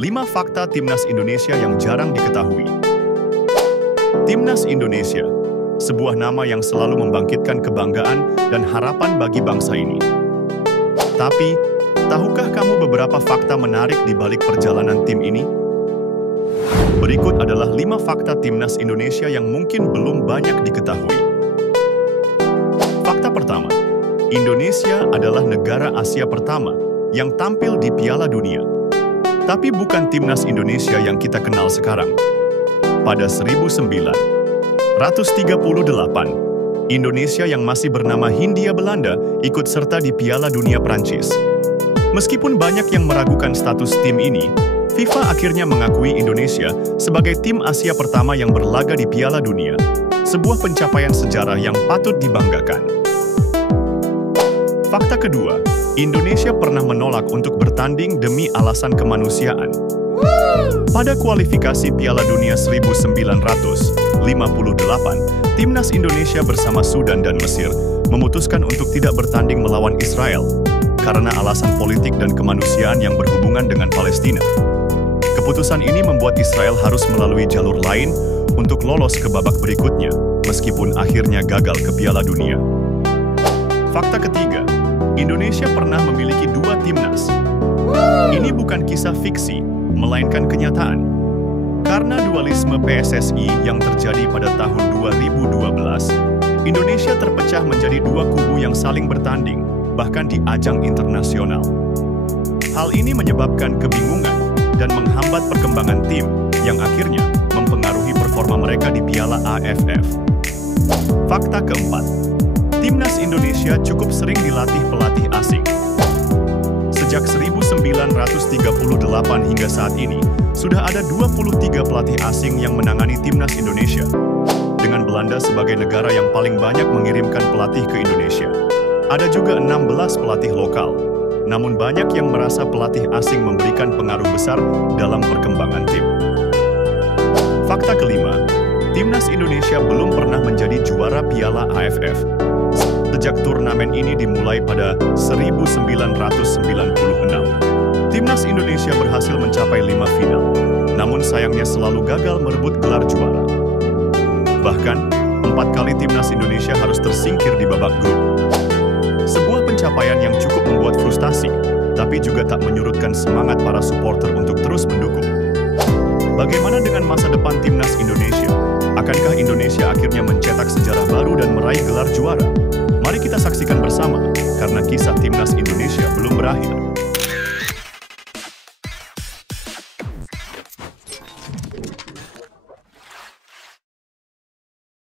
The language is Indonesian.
5 fakta Timnas Indonesia yang jarang diketahui. Timnas Indonesia, sebuah nama yang selalu membangkitkan kebanggaan dan harapan bagi bangsa ini. Tapi, tahukah kamu beberapa fakta menarik di balik perjalanan tim ini? Berikut adalah 5 fakta Timnas Indonesia yang mungkin belum banyak diketahui. Fakta pertama, Indonesia adalah negara Asia pertama yang tampil di Piala Dunia. Tapi bukan Timnas Indonesia yang kita kenal sekarang. Pada 1938, Indonesia yang masih bernama Hindia Belanda ikut serta di Piala Dunia Prancis. Meskipun banyak yang meragukan status tim ini, FIFA akhirnya mengakui Indonesia sebagai tim Asia pertama yang berlaga di Piala Dunia, sebuah pencapaian sejarah yang patut dibanggakan. Fakta kedua, Indonesia pernah menolak untuk bertanding demi alasan kemanusiaan. Pada kualifikasi Piala Dunia 1958, Timnas Indonesia bersama Sudan dan Mesir memutuskan untuk tidak bertanding melawan Israel karena alasan politik dan kemanusiaan yang berhubungan dengan Palestina. Keputusan ini membuat Israel harus melalui jalur lain untuk lolos ke babak berikutnya, meskipun akhirnya gagal ke Piala Dunia. Fakta ketiga, Indonesia pernah memiliki 2 timnas. Ini bukan kisah fiksi, melainkan kenyataan. Karena dualisme PSSI yang terjadi pada tahun 2012, Indonesia terpecah menjadi 2 kubu yang saling bertanding, bahkan di ajang internasional. Hal ini menyebabkan kebingungan dan menghambat perkembangan tim yang akhirnya mempengaruhi performa mereka di Piala AFF. Fakta keempat, Timnas Indonesia cukup sering dilatih pelatih asing. Sejak 1938 hingga saat ini, sudah ada 23 pelatih asing yang menangani Timnas Indonesia, dengan Belanda sebagai negara yang paling banyak mengirimkan pelatih ke Indonesia. Ada juga 16 pelatih lokal, namun banyak yang merasa pelatih asing memberikan pengaruh besar dalam perkembangan tim. Fakta kelima, Timnas Indonesia belum pernah menjadi juara Piala AFF. Sejak turnamen ini dimulai pada 1996, Timnas Indonesia berhasil mencapai 5 final, namun sayangnya selalu gagal merebut gelar juara. Bahkan, 4 kali Timnas Indonesia harus tersingkir di babak grup. Sebuah pencapaian yang cukup membuat frustasi, tapi juga tak menyurutkan semangat para supporter untuk terus mendukung. Bagaimana dengan masa depan Timnas Indonesia? Akankah Indonesia akhirnya mencetak sejarah baru dan meraih gelar juara? Mari kita saksikan bersama, karena kisah Timnas Indonesia belum berakhir.